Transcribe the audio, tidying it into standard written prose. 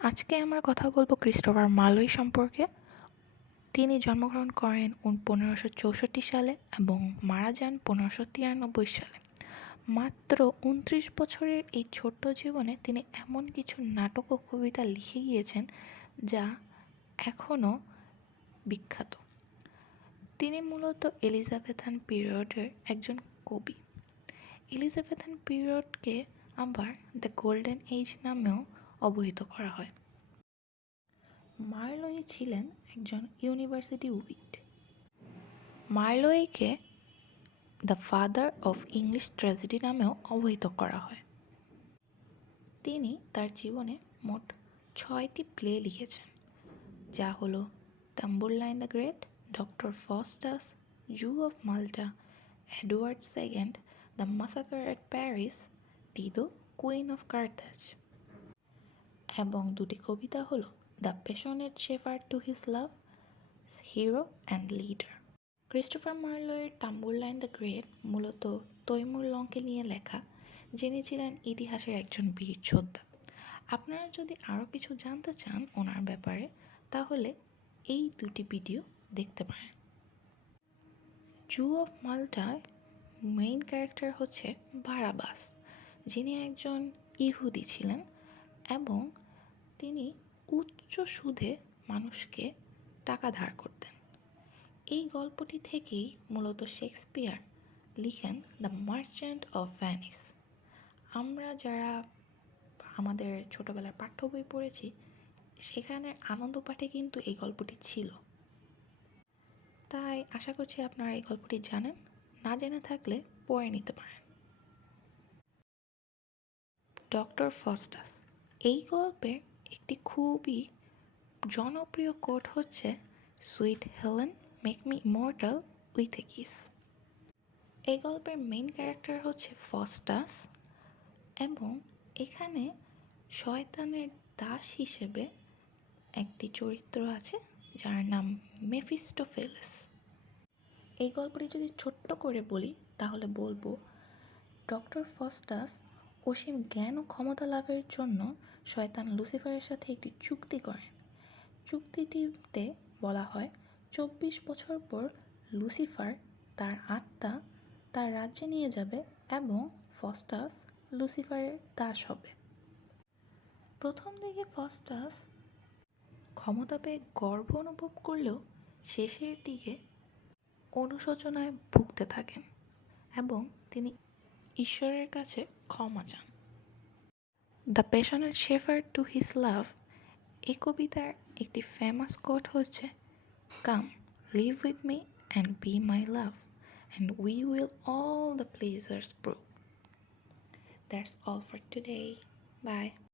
আজকে আমরা কথা বলবো ক্রিস্টোফার মার্লোই সম্পর্কে। তিনি জন্মগ্রহণ করেন 1564 সালে এবং মারা যান 1593 সালে। মাত্র 29 বছরের এই ছোট্ট জীবনে তিনি এমন কিছু নাটক ও কবিতা লিখে গিয়েছেন যা এখনও বিখ্যাত। তিনি মূলত এলিজাবেথান পিরিয়ডের একজন কবি। এলিজাবেথান পিরিয়ডকে আবার দ্য গোল্ডেন এজ নামেও অবহিত করা হয়। মার্লোই ছিলেন একজন ইউনিভার্সিটি উইট। মার্লোইকে the father of English tragedy নামেও অবহিত করা হয়। তিনি তার জীবনে মোট 6টি প্লে লিখেছেন, যা হলো Tamburlaine the great, doctor Faustus, Jew of Malta, Edward second, the massacre at Paris, Dido, queen of Carthage. এবং 2টি কবিতা হলো the passionate shepherd to his love, hero and Leander. Christopher মার্লোয়ের টাম্বুরলাইন দ্য গ্রেট মূলত Timur লংকে নিয়ে লেখা, যিনি ছিলেন ইতিহাসের একজন বীর যোদ্ধা। আপনারা যদি আরও কিছু জানতে চান ওনার ব্যাপারে, তাহলে এই 2টি ভিডিও দেখতে পারেন। জু অফ মাল্টায় মেইন ক্যারেক্টার হচ্ছে বারাবাস, যিনি একজন ইহুদি ছিলেন এবং তিনি উচ্চ সুদে মানুষকে টাকা ধার করতেন। এই গল্পটি থেকেই মূলত শেক্সপিয়ার লিখেন দ্য মার্চেন্ট অফ ভেনিস। আমরা যারা আমাদের ছোটোবেলার পাঠ্য বই পড়েছি, সেখানে আনন্দ পাঠে কিন্তু এই গল্পটি ছিল। তাই আশা করছি আপনারা এই গল্পটি জানেন, না জেনে থাকলে পড়ে নিতে পারেন। ডক্টর ফস্টাস, এই গল্পের একটি খুবই জনপ্রিয় কোট হচ্ছে sweet Helen make me immortal with a kiss. এই গল্পের মেইন ক্যারেক্টার হচ্ছে ফস্টাস এবং এখানে শয়তানের দাস হিসেবে একটি চরিত্র আছে যার নাম মেফিস্টোফেলেস। এই গল্পটি যদি ছোট্ট করে বলি তাহলে বলবো, ডক্টর ফস্টাস অসীম জ্ঞান ও ক্ষমতা লাভের জন্য শয়তান লুসিফারের সাথে একটি চুক্তি করেন। চুক্তিটিতে বলা হয় 24 বছর পর লুসিফার তার আত্মা তার রাজ্যে নিয়ে যাবে এবং ফস্টাস লুসিফারের দাস হবে। প্রথম দিকে ফস্টাস ক্ষমতা পেয়ে গর্ব অনুভব করলেও শেষের দিকে অনুশোচনায় ভুগতে থাকেন এবং তিনি ঈশ্বরের কাছে ক্ষমা চান। The passionate shepherd to his love, এই কবিতার একটি ফেমাস কোট হচ্ছে come live with me and be my love and we will all the pleasures prove. That's all for today. By.